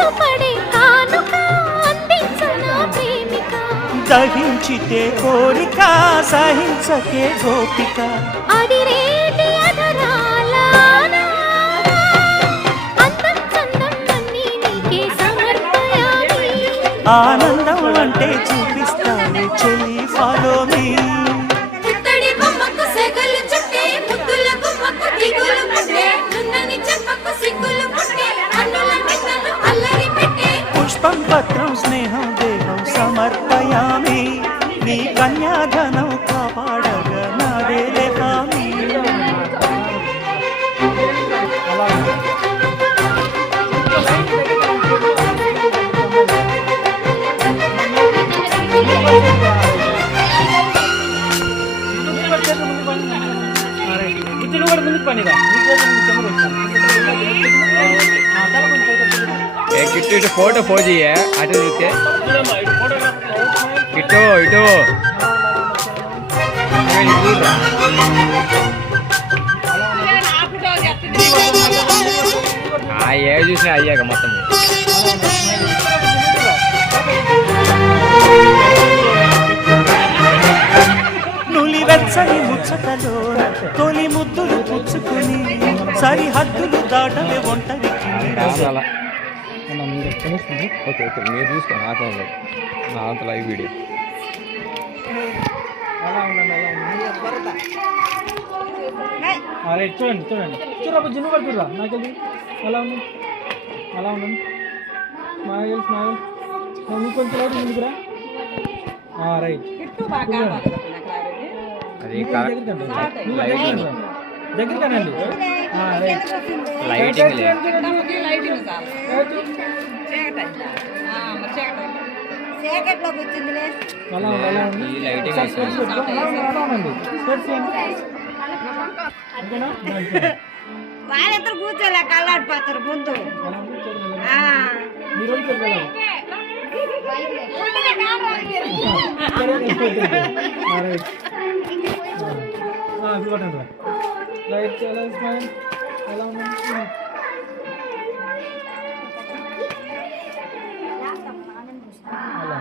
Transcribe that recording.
మనసుపడే కానుక అందించనా ప్రేమిక దహించితే కోరిక సహించకే గోపిక అడిరేటి అధరాల అందం చందం అన్నీ నీకే సమర్పయామి ఆనందం అంటే చూపిస్తాను చెలి ఫాలో మీ ఇత్తడి బొమ్మకు సెగలు చుట్టే ముద్దుల బొమ్మకు దిగులు పుట్టే నున్నని చెప్పకు సిగ్గులు పుట్టే అన్నుల మెత్తను అల్లరి పెట్టే పుష్పం పత్రం స్నేహం దేహం సమర్పయామి నీ కన్యాధనం కాపాడగా నాదేలే కామి కిట్టు ఇటు ఫోటో పోజీ అటు చూస్తే ఇటు ఇటు ఏ చూసినా అయ్యాక మొత్తం నులివెచ్చని ముచ్చటలో తొలి ముద్దులు పుచ్చుకుని సరిహద్దులు దాటవే ఒంటరికి ఓకే ఓకే మీరు చూసుకోండి ఆటోలో నా అంత లైవ్ వీడియో చూడండి చూడండి చూడప్పుడు జిన్ను పడుతుర్రా నాకెళ్ళి అలా ఉన్నాను అలా ఉన్నాను స్మైల్ స్మైల్ నువ్వు కొంచెం లైట్ ముందుకురా రైట్ అది దగ్గరికానండి రైట్ లైటింగ్ అలా అలా ఉంది ఈ లైటింగ్ అలా ఉందండి ఓకేనా వాళ్ళిద్దరు కూర్చోలే కళ్ళాడిపోతారు ముందు మీరు లైట్ చాలా స్మైల్ ఎలా ఉంది అలా